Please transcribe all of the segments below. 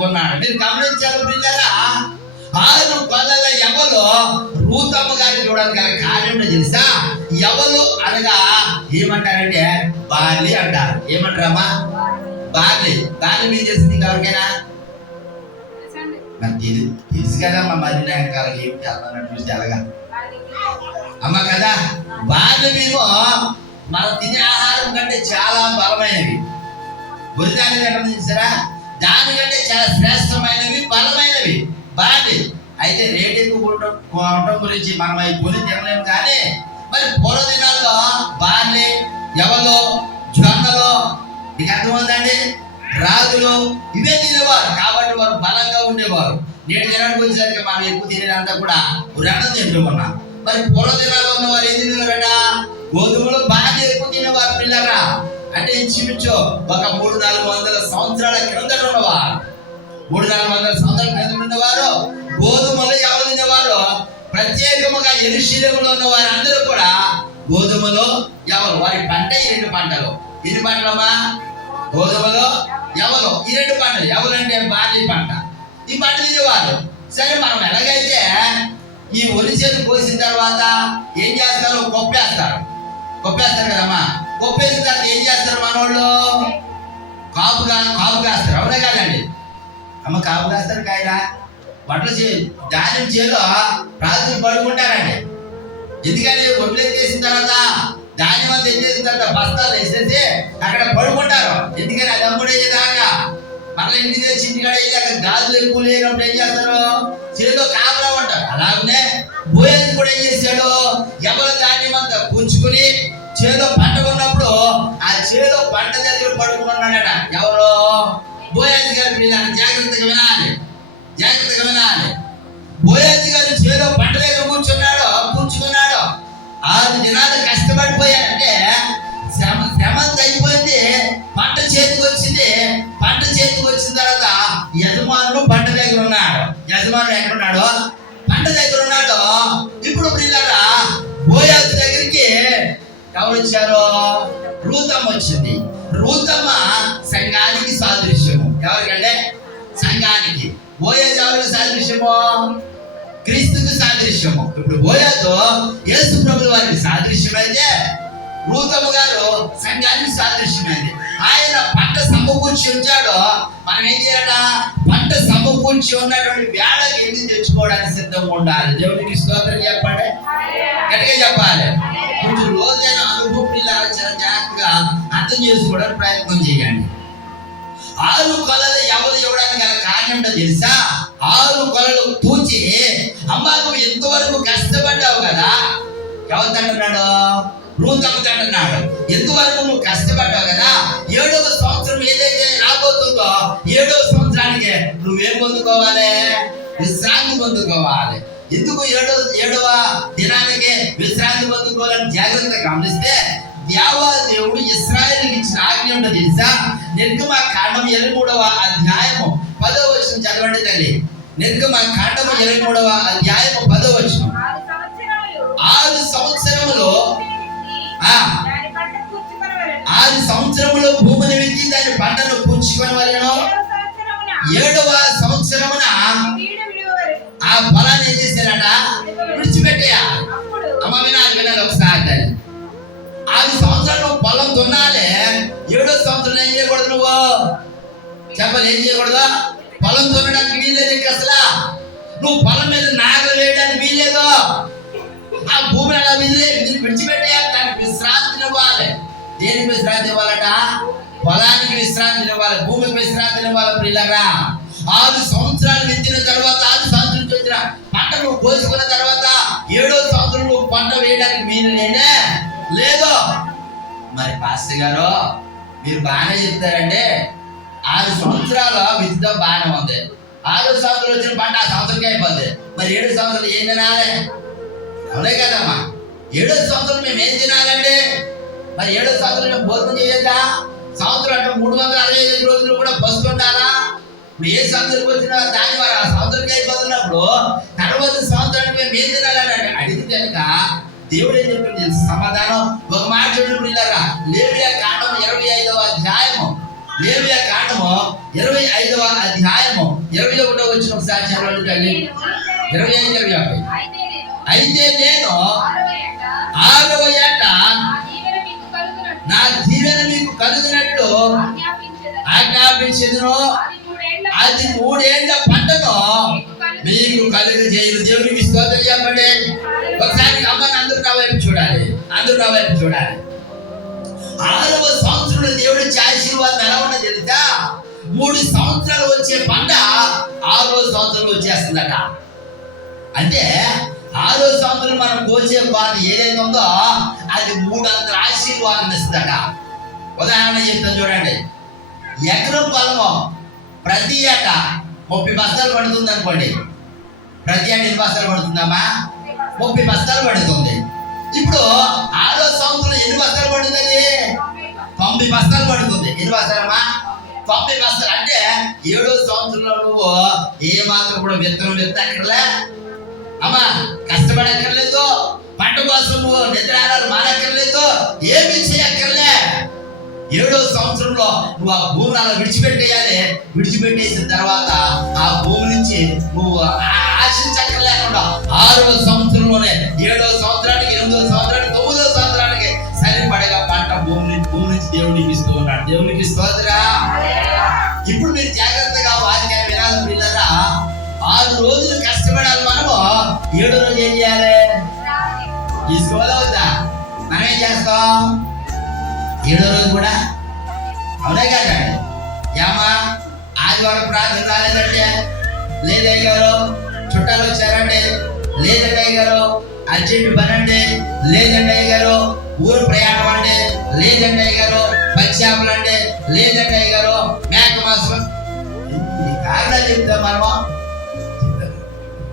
కొన్నాడు. మీరు గమనించారు పిల్లరా, 6 కొలల ఎవలు రూతమ్మ గారిని చూడడానికి గల కార్యం తెలుసా? ఎవలు అనగా ఏమంటారంటే బార్లీ అంటారు. ఏమంటారమ్మా? బార్లీ. బార్లీ ఏం చేసింది ఎవరికైనా తెలుసు కదమ్మా. మరి నాయకాలకి ఏం చేస్తానట్టు చూసి అలాగా అమ్మ కదా. బార్లీమో మనం తినే ఆహారం కంటే చాలా బలమైనవి. గురిదాన్ని తినడం చూసారా, దానికంటే చాలా శ్రేష్టమైనవి, బలమైనవి బార్లీ. అయితే రేట్ ఎక్కువ ఉండటం గురించి మనం అవి కొని తినలేము. కానీ మరి పూర్వ దినాల్లో బార్లీ, ఎవలు, జొన్నలు, మీకు అర్థమవుతుందండి, రాగులు ఇవే తినేవారు. కాబట్టి వారు బలంగా ఉండేవారు. నేటి దినానికి వచ్చేసరికి మనం ఎక్కువ తినేదంతా కూడా అన్నం తింటున్నాం. మరి పూర్వ దినాల్లో ఉన్న వారు ఏం తినేవారట? గోధుమలు బాగా ఎక్కువ తినేవారు పిల్లరా. అంటే ఇంచుమించు ఒక 300-400 సంవత్సరాల క్రిందట ఉన్నవారు, 300-400 సంవత్సరాల క్రిందట ఉన్నవారు గోధుమలు ఎవరు తినేవారు? ప్రత్యేకముగా యెరూషలేములో ఉన్న వారందరూ కూడా గోధుమలు, ఎవరు, వారి పంట ఈ 2 పంటలు. ఎన్ని పంటలమ్మా? గోధుమలు, ఎవరు, ఈ 2 పంటలు. ఎవరంటే బార్లీ పంట. ఈ పంట తినేవారు. సరే, మనం ఎలాగైతే ఈ వరి చేను కోసిన తర్వాత ఏం చేస్తారు? కొప్పేస్తారు కదమ్మా. కొప్పేసిన తర్వాత ఏం చేస్తారు మనోళ్ళు? కాపు కాస్తారు. అవునే కాదండి అమ్మ? కాపు కాస్తారు. కాయరా వడ్లు ధాన్యం చేలో రాత్రి పడుకుంటారండి. ఎందుకని? వడ్లు ఎత్తేసిన తర్వాత ధాన్యం అంతా ఎత్తేసిన తర్వాత బస్తాలు వేసేసి అక్కడ పడుకుంటారు. ఎందుకని? అది అమ్ముడేదాకా. మళ్ళీ ఇంటికి తెచ్చి ఇంటికాడ అక్కడ గాజులు ఎక్కువ లేనప్పుడు ఏం చేస్తారు? చేలో కాపలా ఉంటారు. అలాగనే బోయజ్ కూడా ఏం చేశాడు? ఎవరి ధాన్యం అంతా పుంజుకుని చేలో పంట ఉన్నప్పుడు ఆ చేలో పంట దగ్గర పడుకున్నాడట. ఎవరు? బోయజ్ గారి పిల్లలు. జాగ్రత్తగా వినాలి. బోయజ్ గారు చేలో పంట దగ్గర కూర్చున్నాడు. 6 దినాలు కష్టపడిపోయాడంటే శ్రమ అయిపోయింది. పంట చేతికి వచ్చింది. పంట చేతికి వచ్చిన తర్వాత యజమానుడు పంట దగ్గర ఉన్నాడు. యజమానుడు ఎక్కడున్నాడు? పంట దగ్గర ఉన్నాడు. ఇప్పుడు పిల్లరా బోయజ్ దగ్గరికి ఎవరు వచ్చారు? రూతమ్మ వచ్చింది. రూతమ్మ సంఘానికి సాదృశ్యము. ఎవరికంటే? సంఘానికి. బోయజ్ ఎవరికి సాదృశ్యము? క్రీస్తుకు సాదృశ్యము. ఇప్పుడు బోయజ్ యేసు ప్రభువు వారికి సాదృశ్యమైతే రూతమ్మ గారు సంఘానికి సాదృశ్యమైంది. ఆయన పంట సమకూర్చి ఉంచాడు. మనం ఏం చేయాలట? పంట సమకూర్చి ఉన్నటువంటి వేళకి ఎందుకు తెచ్చుకోవడానికి సిద్ధంగా ఉండాలి. దేవుడికి స్తోత్రం చెప్పండి, గట్టిగా చెప్పాలి. కొంచెం రోజైన అనుభవం చాలా జాగ్రత్తగా అర్థం చేసుకోవడానికి ప్రయత్నం చేయండి. 6 కొలలు ఎవరు ఇవ్వడానికి గల కారణం తెలుసా? 6 కొలలు పూచి, అమ్మ నువ్వు ఎంతవరకు కష్టపడ్డావు కదా. ఎవరు అంటున్నాడు? రూతమ్మ అంటున్నాడు. ఎంతవరకు నువ్వు కష్టపడ్డావు కదా. 7వ సంవత్సరం ఏదైతే రాబోతుందో 7వ సంవత్సరానికి నువ్వేం పొందుకోవాలి? విశ్రాంతి పొందుకోవాలి. ఎందుకు 7వ దినానికి విశ్రాంతి పొందుకోవాలని జాగ్రత్తగా గమనిస్తే దేవుడు ఇశ్రాయేలుకి ఇచ్చిన ఆజ్ఞ ఉందో తెలుసా? నిర్గమకాండం 23వ అధ్యాయము 10వ వచనం చదవండి తల్లి. నిర్గమకాండం 23వ అధ్యాయము 10వ వచనం. 6 సంవత్సరములు 6 సంవత్సరములు భూమిని విత్తి దాని పంటను పుచ్చుకొని వలెను. 7వ సంవత్సరమున ఆ ఫలాన్ని ఏం చేశారట? విడిచిపెట్టేయాలి. అమ్మ వినాలి ఒకసారి. 6 సంవత్సరాలు నువ్వు పొలం దున్నాలి. 7వ సంవత్సరం ఏం చేయకూడదు? నువ్వు చెప్పాలి. ఏం చేయకూడదు? పొలం దున్నడానికి వీల్లేదు. అసలు నువ్వు పొలం మీద నాగలు వేయడానికి వీల్లేదు. ఆ భూమిని అలా విడిచిపెట్టేయాలి. దానికి విశ్రాంతిని ఇవ్వాలి. దేనికి విశ్రాంతి ఇవ్వాలట? పొలానికి విశ్రాంతిని ఇవ్వాలి, భూమికి విశ్రాంతిని ఇవ్వాలి. పిల్లగా 6 సంవత్సరాలు విత్తిన తర్వాత 6 సంవత్సరాలు వచ్చిన పంట నువ్వు కోసుకున్న తర్వాత 7వ సంవత్సరం నువ్వు పంట వేయడానికి వీలు లేదు. మరి పాస్టర్ గారు మీరు బాగానే చెప్తారండి. 6 సంవత్సరాలు విత్తడం బాగానే ఉంది. 6వ సంవత్సరం వచ్చిన పంట ఆ సంవత్సరంకి అయిపోద్ది. మరి 7వ సంవత్సరం ఏం తినాలి? అవునే కదమ్మా. 7వ సంవత్సరం మేము ఏం తినాలండి? మరి 7వ సంవత్సరం మేము భోజనం చేయొద్దా? సంవత్సరం అంటే 365 రోజులు కూడా పస్తుంటారా? ఇప్పుడు ఏ సంవత్సరంకి వచ్చినా దాని వారు ఆ సంవత్సరంకి అయిపోతున్నప్పుడు తర్వాత సంవత్సరానికి మేము ఏం తినాలని అడిగితే కనుక దేవుడు ఏం చెప్పింది సమాధానం ఒక మాట చూడండి. లేవియా కాండము 25వ అధ్యాయము, లేవియా కాండము 25వ అధ్యాయము 21వ వచనం ఒకసారి చదవండి తల్లి. 25, 20. అయితే నేను 6వ ఏట నా దీవెన మీకు కలుగునట్టు ఆజ్ఞాపించెదను. అది 3 ఏళ్ల పంటను మీకు కలుగజేయును. దేవునికి స్తోత్రం చెప్పండి. ఒకసారి అమ్మని అందరూ నా వైపు చూడాలి, అందరూ నా వైపు చూడాలి. 6వ సంవత్సరంలో దేవుడి ఆశీర్వాదం ఎలా ఉన్నది తెలుసా? 3 సంవత్సరాలు వచ్చే పంట 6వ సంవత్సరంలో వచ్చేస్తుందట. అంటే 6వ సంవత్సరం మనం కోసే బాధ ఏదైతే ఉందో అది 300 ఆశీర్వాదం ఇస్తుందట. ఉదాహరణ చెప్తాను చూడండి. ఎకరం పొలము ప్రతి ఏటా 30 బస్తాలు పడుతుంది అనుకోండి. ప్రతి ఏటా ఎన్ని బస్తాలు పడుతుందమ్మా? 30 బస్తాలు పడుతుంది. ఇప్పుడు 6వ సంవత్సరం ఎన్ని బస్తాలు పడుతుంది? 90 బస్తాలు పడుతుంది. ఎన్ని బస్తాలమ్మా? 90 బస్తాలు. అంటే 7వ సంవత్సరంలో నువ్వు ఏ మాత్రం కూడా విత్తనం విత్తక్కర్లే అమ్మా, కష్టపడక్కర్లేదు, పంట కోసం నువ్వు నిద్రాలు మానక్కర్లేదు, ఏమి చేయక్కర్లే. 7వ సంవత్సరంలో నువ్వు ఆ భూమిని అలా విడిచిపెట్టేయాలి. విడిచిపెట్టేసిన తర్వాత ఆ భూమి నుంచి నువ్వు ఆశించక్కర్లేకుండా 6వ సంవత్సరంలోనే 7వ సంవత్సరానికి, 8వ సంవత్సరానికి, 9వ సంవత్సరానికి సరిపడగా పంట భూమి నుంచి దేవుడికి ఇస్తూ ఉన్నాడు. దేవునికి స్తోత్రం. ఇప్పుడు మీరు జాగ్రత్తగా వాక్యాన్ని వినాలి పిల్లరా. 6 రోజులు కష్టపడాలి మనము. 7వ రోజు ఏం చేయాలి? తీసుకోవాలవుతా. మనం ఏం చేస్తాం? 7వ రోజు కూడా అవునే కాదండి. ఏమా ఆదివారం ప్రార్థన రాలేదంటే, లేదయ్య గారు చుట్టాలు వచ్చారండి, లేదండి అయ్య గారు అర్జెంట్ పని అండి, లేదండి అయ్య గారు ఊరు ప్రయాణం అండి, లేదండి అయ్య గారు పచ్చాపలు అండి, లేదండి అయ్య గారు మేక మాసం. కారణాలు చెప్తాం మనము.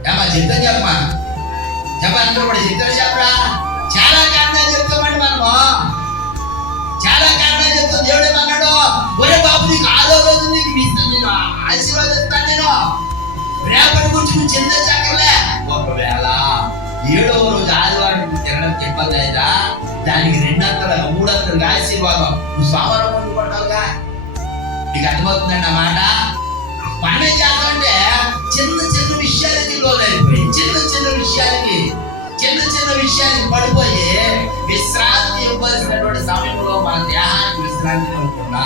ఏమా చెప్తాం చెప్పమా, చెప్పాలంటే కూడా చెప్తాను చెప్పరా. చాలా కారణాలు చెప్తామండి మనము, చాలా కారణాలు చెప్తాం. దేవుడు ఏమన్నాడు? ఒరే బాబు, నీకు 6వ రోజు నీకు నేను ఆశీర్వాదిస్తాను, నేను రేపటి గురించి నువ్వు చింతించక్కర్లే. ఒకవేళ 7వ రోజు ఆదివారం తినడం ఇబ్బంది అయినా దానికి 200, 300 ఆశీర్వాదం నువ్వు సోమవారం పొందుకుంటావుగా. నీకు అర్థమవుతుందండి అన్నమాట. మనం ఏం చేస్తామంటే చిన్న చిన్న విషయాలకి లోనైపోయి, చిన్న విషయాలకి పడిపోయి విశ్రాంతి ఇవ్వాల్సినటువంటి సమయంలో మన దేహానికి విశ్రాంతి ఇవ్వకుండా,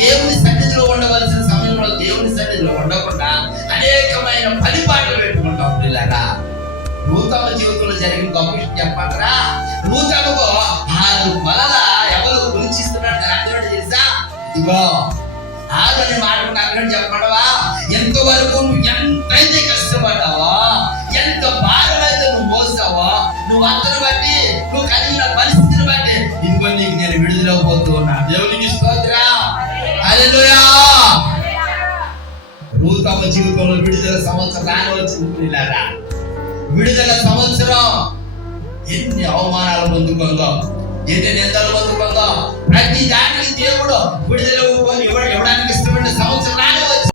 దేవుని సన్నిధిలో ఉండవలసిన సమయంలో దేవుని సన్నిధిలో ఉండకుండా అనేకమైన పనిపాట్లు పెట్టుకుంటాం పిల్లరా. రూతమ్మ జీవితంలో జరిగిన గొప్ప విషయం చెప్పంటారా? రూతమ్మకు 6 బలల ఎవరు గురించిస్తున్నాడు అర్థం తెలుసా? ఇదిగో 6 అనే మాటకు అర్థం చెప్పడవా? ఎంతవరకు నువ్వు ఎంతైతే కష్టపడ్డావో, ఎంత భారమైతే నువ్వు మోస్తావో, నువ్వు అంతను బట్టి, నువ్వు కలిగిన పరిస్థితిని బట్టి ఇదిగో నీకు నేను విడుదలైపోతూ ఉన్నా. దేవునికి స్తోత్రం. హల్లెలూయా. రూతమ్మ జీవితంలో విడుదల సంవత్సరం రాని వచ్చింది పిల్లరా. విడుదల సంవత్సరం ఎన్ని అవమానాలు పొందుకుందో, ఎన్ని నిందలు పొందుకుందో, ప్రతి దానికి దేవుడు విడుదల ఇవ్వడానికి ఇష్టపడిన సంవత్సరం